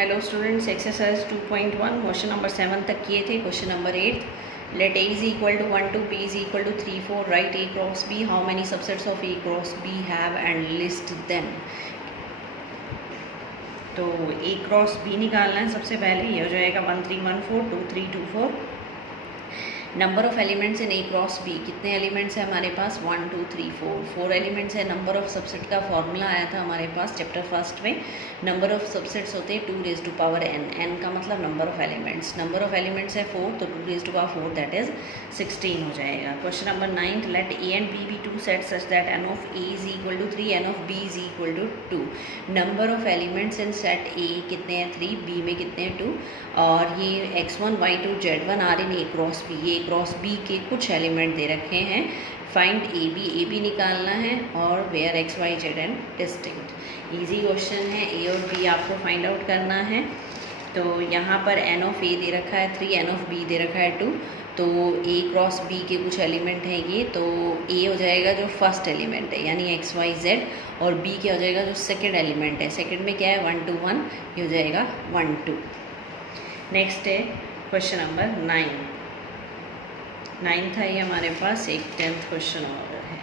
Hello students, exercise 2.1 question number 7 तक किए थे। Question number 8, let A is equal to 1 2 B is equal to 3 4 right A cross B, how many subsets of A cross B have and list them. तो A cross B निकालना है। सबसे पहले ये हो जाएगा 1 3 1 4 2 3 2 4। Number of elements in A cross B, कितने elements हैं हमारे पास? 1 2 3 4 एलिमेंट्स है। नंबर ऑफ सबसेट का फॉर्मूला आया था हमारे पास चैप्टर फर्स्ट में। नंबर ऑफ सबसेट्स होते हैं 2 raised to power n, n का मतलब number of elements. Number of elements है 4, तो 2 raised to power 4 that is 16 हो जाएगा। Question number 9, let A and B be two set such that n of A is equal to 3, n of B is equal to 2। Number of elements in set A कितने हैं? 3, B में कितने हैं? 2। और ये x1 y2 z1 are in A cross B, ये cross B के कुछ एलिमेंट दे रखे हैं। फाइंड ए बी निकालना है और where x y z and distinct. Easy question है। ए और बी आपको फाइंड आउट करना है। तो यहाँ पर एन ऑफ ए दे रखा है 3, एन ऑफ बी दे रखा है 2। तो ए क्रॉस बी के कुछ एलिमेंट हैं ये। तो ए हो जाएगा जो फर्स्ट एलिमेंट है यानी एक्स वाई जेड, और बी क्या हो जाएगा जो सेकेंड एलिमेंट है। सेकेंड में क्या है? 1 2 1, ये हो जाएगा 1 2। नेक्स्ट है क्वेश्चन नंबर 9 था ये हमारे पास। एक 10th क्वेश्चन और है।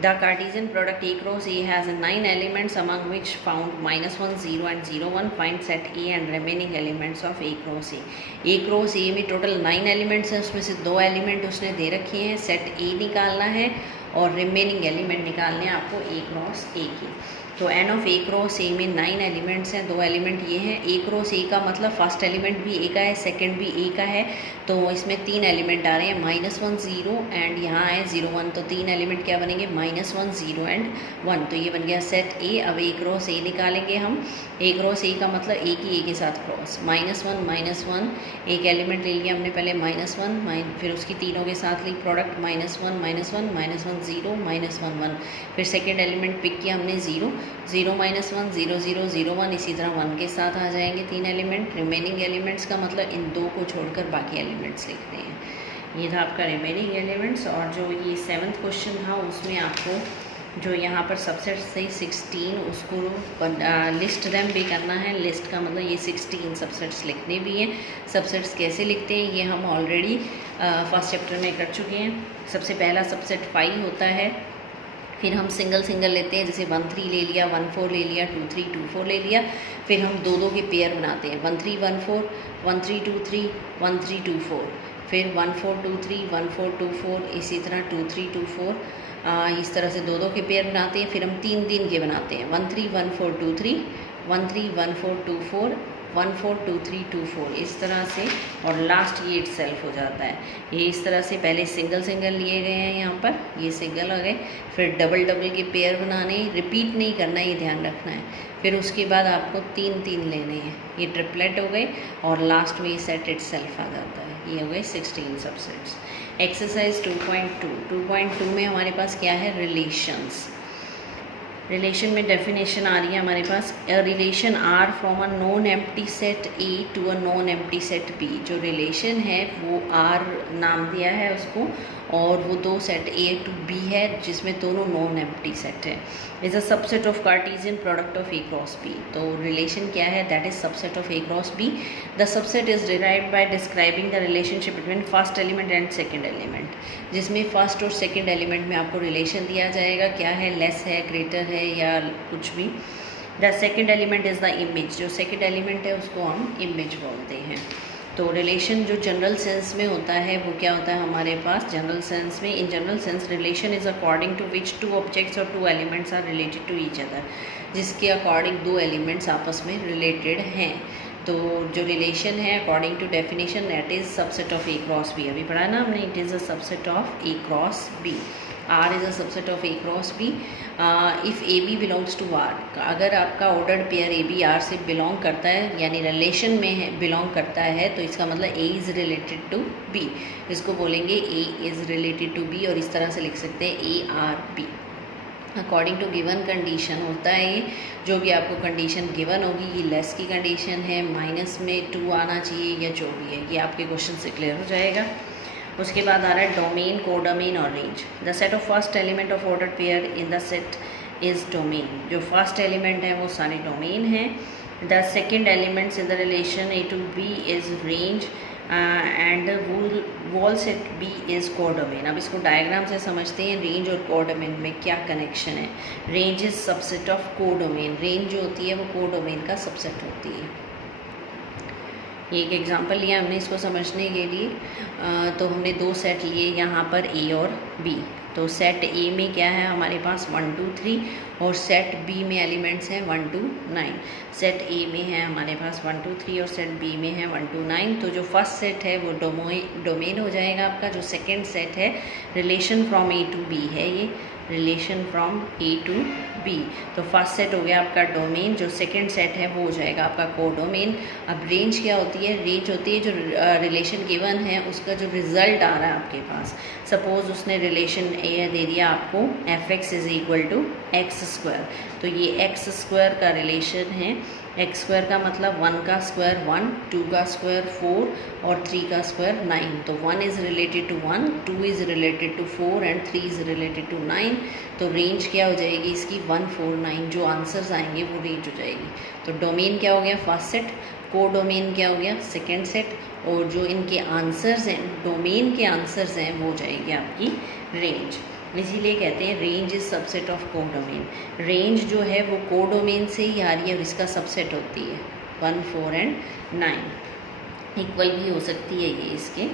The Cartesian product A cross A has 9 elements among which found -1 0 and 0 1, find set A and remaining elements of A cross A. A cross A में टोटल 9 एलिमेंट्स हैं, उसमें से 2 एलिमेंट उसने दे रखे हैं। सेट ए निकालना है और रिमेनिंग एलिमेंट निकालने हैं आपको ए क्रॉस ए की। तो n of A cross A में 9 एलिमेंट्स हैं, 2 एलिमेंट ये हैं। ए क्रॉस ए का मतलब फर्स्ट एलिमेंट भी ए का है, सेकंड भी ए का है। तो इसमें 3 एलिमेंट आ रहे हैं, -1 0 एंड यहाँ है 0 1। तो 3 एलिमेंट क्या बनेंगे? -1 0 एंड 1। तो ये बन गया सेट ए। अब ए क्रॉस ए निकालेंगे हम। ए क्रॉस ए का मतलब ए की ए के साथ क्रॉस। -1 एक एलिमेंट ले लिया हमने पहले -1, फिर उसकी तीनों के साथ ली प्रोडक्ट -1 -1 -1 0 -1 1। फिर सेकेंड एलिमेंट पिक किया हमने 0 0 -1 0 0 0 1। इसी तरह 1 के साथ आ जाएंगे 3 एलिमेंट। रिमेनिंग एलिमेंट्स का मतलब इन 2 को छोड़कर बाकी एलिमेंट्स लिखते हैं। ये था आपका रिमेनिंग एलिमेंट्स। और जो ये 7th क्वेश्चन था उसमें आपको जो यहाँ पर सबसेट्स थे 16, उसको लिस्ट देम भी करना है। लिस्ट का मतलब ये 16 सबसेट्स लिखने भी हैं। सबसेट्स कैसे लिखते हैं ये हम ऑलरेडी फर्स्ट चैप्टर में कर चुके हैं। सबसे पहला सबसेट 5 होता है, फिर हम सिंगल लेते हैं, जैसे 1 3 ले लिया, 1 4 ले लिया, 2 3 2 4 ले लिया। फिर हम 2 के पेयर बनाते हैं, 1 3 1 4, 1 3 2 3, 1 3 2 4। फिर 1 4 2 3, 1 4 2 4, इसी तरह 2 3 2 4। इस तरह से 2 के पेयर बनाते हैं। फिर हम 3 के बनाते हैं, 1 3 1 4 2 3, 1 3 1 4 2 4, 1 4 2 3 2 4, इस तरह से। और लास्ट ये इटसेल्फ हो जाता है। ये इस तरह से पहले सिंगल लिए गए हैं, यहाँ पर ये सिंगल आ गए। फिर डबल के पेयर बनाने, रिपीट नहीं करना, ये ध्यान रखना है। फिर उसके बाद आपको 3 लेने हैं, ये ट्रिपलेट हो गए। और लास्ट में ये सेट इटसेल्फ आ जाता है। ये हो गए 16 सबसेट्स। एक्सरसाइज 2.2 में हमारे पास क्या है? रिलेशंस। रिलेशन में डेफिनेशन आ रही है हमारे पास। A relation R from a non empty set A to a non empty set B. जो रिलेशन है वो आर नाम दिया है उसको, और वो 2 सेट ए टू बी है जिसमें दोनों नॉन एम्प्टी सेट है। Is a subset of Cartesian product of A cross B. तो रिलेशन क्या है? That is subset of A cross B. The subset is derived by describing the relationship between first element and second element, जिसमें first और second element में आपको relation दिया जाएगा। क्या है? लेस है, ग्रेटर है, या कुछ भी। The second element is the image. जो सेकेंड एलिमेंट है उसको हम इमेज बोलते हैं। तो रिलेशन जो जनरल सेंस में होता है वो क्या होता है हमारे पास? जनरल सेंस में, in general sense relation is according to which 2 objects और 2 elements are related to each other, जिसके अकॉर्डिंग 2 एलिमेंट्स आपस में रिलेटेड हैं। तो जो रिलेशन है according to definition that is subset of A cross B. अभी पढ़ा ना हमने, it is a subset of A cross B. R is a subset of A cross B if A B belongs to are. अगर आपका ordered pair A B R से belong करता है, यानी रिलेशन में है, बिलोंग करता है, तो इसका मतलब A is related to B. इसको बोलेंगे A is related to B, और इस तरह से लिख सकते हैं A R B. According to given condition होता है ये, जो भी आपको कंडीशन गिवन होगी। ये लेस की कंडीशन है, माइनस में 2 आना चाहिए, या जो भी है, ये आपके क्वेश्चन से क्लियर हो जाएगा। उसके बाद आ रहा है डोमेन, कोडोमेन और range. The set of first element of ordered pair in the set is domain. जो फर्स्ट एलिमेंट है वो सारे डोमेन हैं, The second elements in the relation A to B is range and wall set B is codomain. अब इसको diagram से समझते हैं रेंज और कोडोमेन में क्या कनेक्शन है. Range is subset of codomain. Range जो होती है वो कोडोमेन का सबसेट होती है. ये एक एग्जांपल लिया हमने इसको समझने के लिए. तो हमने दो सेट लिए यहाँ पर ए और बी. तो सेट ए में क्या है हमारे पास 1 2 3 और सेट बी में एलिमेंट्स हैं 1 2 9. सेट ए में है हमारे पास 1 2 3 और सेट बी में है 1 2 9. तो जो फर्स्ट सेट है वो डोमेन हो जाएगा आपका. जो सेकंड सेट है relation from A to B है, ये relation from A to B. तो फर्स्ट सेट हो गया आपका डोमेन. जो सेकंड सेट है वो हो जाएगा आपका कोडोमेन. अब रेंज क्या होती है? रेंज होती है जो रिलेशन गिवन है उसका जो रिजल्ट आ रहा है आपके पास. सपोज उसने रिलेशन ए दे दिया आपको f x is equal to x square. तो ये एक्स स्क्वायर का रिलेशन है. एक्स स्क्वायर का मतलब 1 का स्क्वायर 1, 2 का स्क्वायर 4 और 3 का स्क्वायर 9. तो 1 is related to 1, 2 is related to 4 and 3 is related to 9. तो रेंज क्या हो जाएगी इसकी 1 4 9. जो आंसर्स आएंगे वो रेंज हो जाएगी. तो डोमेन क्या हो गया फर्स्ट सेट, कोडोमेन क्या हो गया सेकेंड सेट, और जो इनके आंसर्स हैं डोमेन के आंसर्स हैं वो हो जाएगी आपकी रेंज. इसीलिए कहते हैं range is subset of codomain. Range जो है वो कोडोमेन से ही आ रही है और इसका सबसेट होती है 1 4 एंड 9. इक्वल भी हो सकती है ये इसके.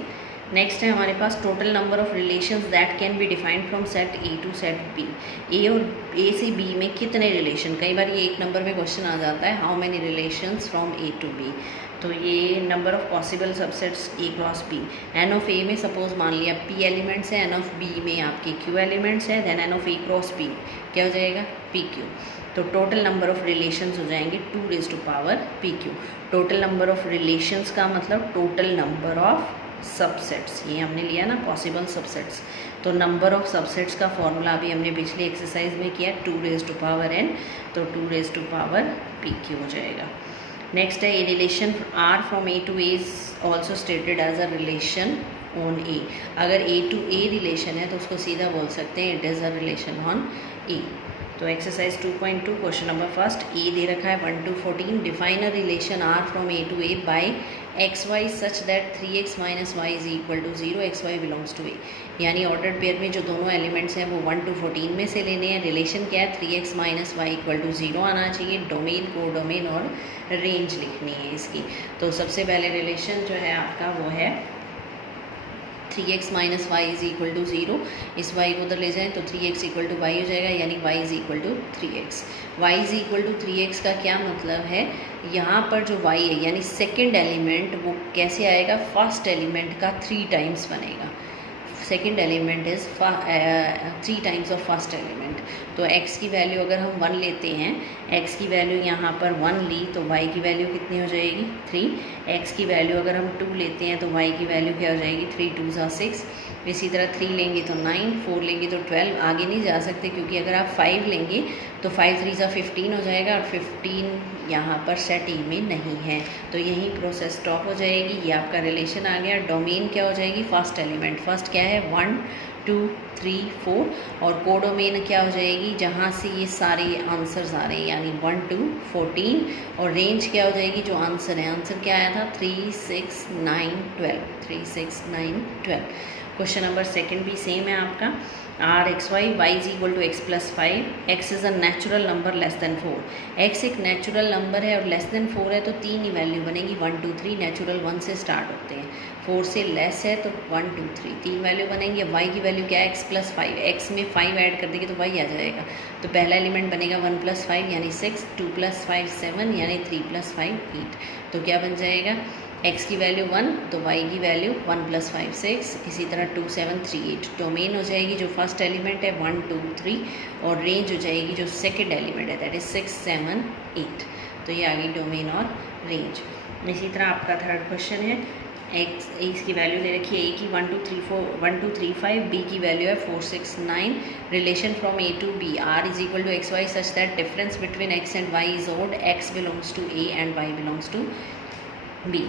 नेक्स्ट है हमारे पास total number of relations that can be defined from set A to set B. A और ए से बी में कितने रिलेशन, कई बार ये एक नंबर में क्वेश्चन आ जाता है how many relations from A to B. तो ये number of possible subsets A cross B. N of A में सपोज मान लिया पी एलिमेंट्स है, एन ऑफ बी में आपके क्यू एलिमेंट्स है, then n of A cross B क्या हो जाएगा पी क्यू. तो टोटल नंबर ऑफ रिलेशंस हो जाएंगे 2 raise to power P Q. Total number of relations का मतलब टोटल नंबर ऑफ सबसेट्स. ये हमने लिया ना पॉसिबल सबसेट्स. तो नंबर ऑफ सबसेट्स का फॉर्मूला अभी हमने पिछली एक्सरसाइज में किया 2 रेज़ टू पावर एन. तो 2 raise to power P Q हो जाएगा. नेक्स्ट है a relation R from A to A is also stated as a relation on A. अगर ए टू ए रिलेशन है तो उसको सीधा बोल सकते हैं it is a relation on A. तो exercise 2.2 question number first A दे रखा है 1 to 14. Define a relation R from A to A by x y such that 3x minus y is equal to 0 x y belongs to A. यानी ordered pair में जो दोनों elements हैं वो 1 to 14 में से लेने हैं. रिलेशन क्या है 3x minus Y equal to 0 आना चाहिए. डोमेन कोडोमेन और रेंज लिखनी है इसकी. तो सबसे पहले रिलेशन जो है आपका वो है 3x minus y is equal to 0. इस y को उधर ले जाएं तो 3x इक्वल टू वाई हो जाएगा यानी y is equal to 3x. y is equal to 3x का क्या मतलब है, यहाँ पर जो y है यानी सेकेंड एलिमेंट वो कैसे आएगा, फर्स्ट एलिमेंट का 3 टाइम्स बनेगा. Second element is 3 times of first element. तो x की वैल्यू अगर हम 1 लेते हैं, x की वैल्यू यहाँ पर 1 ली तो y की वैल्यू कितनी हो जाएगी 3. x की वैल्यू अगर हम 2 लेते हैं तो y की वैल्यू क्या हो जाएगी 3 2 ज़ा 6. इसी तरह 3 लेंगे तो 9, 4 लेंगे तो 12. आगे नहीं जा सकते क्योंकि अगर आप 5 लेंगे तो 5 3 ज़ा 15 हो जाएगा और 15 यहाँ पर सेट ई में नहीं है. तो यही प्रोसेस स्टॉप हो जाएगी. ये आपका रिलेशन आ गया. डोमेन क्या हो जाएगी फर्स्ट एलिमेंट. फर्स्ट क्या है 1 2 3 4 और कोडोमेन क्या हो जाएगी जहाँ से ये सारे आंसर्स आ रहे हैं यानी 1 to 14. और रेंज क्या हो जाएगी जो आंसर है, आंसर क्या आया था 3 6 9 12. 3 6 9 12. क्वेश्चन नंबर सेकंड भी सेम है आपका. R x y y is equal to x plus 5. X is a natural number less than 4. X एक नेचुरल नंबर है और लेस देन 4 है तो 3 ही वैल्यू बनेगी 1 2 3. नेचुरल 1 से स्टार्ट होते हैं, 4 से लेस है तो 1 2 3 3 वैल्यू बनेंगे. वाई की वैल्यू क्या है एक्स प्लस 5. एक्स में 5 ऐड कर देंगे तो वाई आ जाएगा. तो पहला एलिमेंट बनेगा 1 प्लस 5 यानी 6, 2 प्लस 5 7 यानी 3 प्लस 5 8. तो क्या बन जाएगा x की वैल्यू 1 तो y की वैल्यू 1 प्लस 5 6. इसी तरह 2 7 3 8. डोमेन हो जाएगी जो फर्स्ट एलिमेंट है 1 2 3 और रेंज हो जाएगी जो सेकंड एलिमेंट है दैट इज 6 7 8. तो ये आ गई डोमेन और रेंज. इसी तरह आपका थर्ड क्वेश्चन है एक्स की वैल्यू ले रखी है ए की 1 2 3 4 1 2 3 5. बी की वैल्यू है 4 6 9. Relation from A to B R is equal to x y such that difference between x and y is odd. X belongs to A and y belongs to B.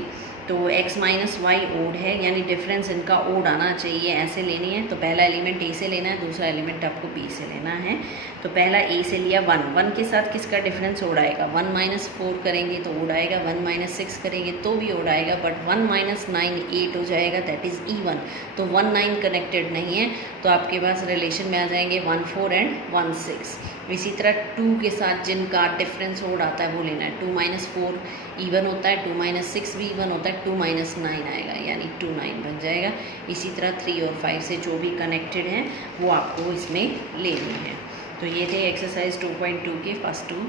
तो x minus y odd है, यानी difference इनका odd आना चाहिए, ऐसे लेनी है। तो पहला एलिमेंट a से लेना है, दूसरा एलिमेंट आपको b से लेना है। तो पहला a से लिया 1 के साथ किसका डिफरेंस ओड आएगा, 1 माइनस 4 करेंगे तो ओड आएगा, 1 माइनस 6 करेंगे तो भी ओड आएगा, बट 1 माइनस 9 8 हो जाएगा, दैट इज़ even। तो 1 9 कनेक्टेड नहीं है, तो आपके पास रिलेशन में आ जाएंगे 1 4 एंड 1 6। इसी तरह 2 के साथ जिनका डिफरेंस ओड आता है वो लेना है। 2 माइनस 4 इवन होता है, 2 माइनस 6 भी इवन होता है, 2 माइनस 9 आएगा, यानी 2 9 बन जाएगा। इसी तरह 3 और 5 से जो भी कनेक्टेड हैं वो आपको इसमें लेनी है। तो ये थे एक्सरसाइज 2.2 के first 2,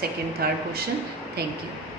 second, third question. Thank you.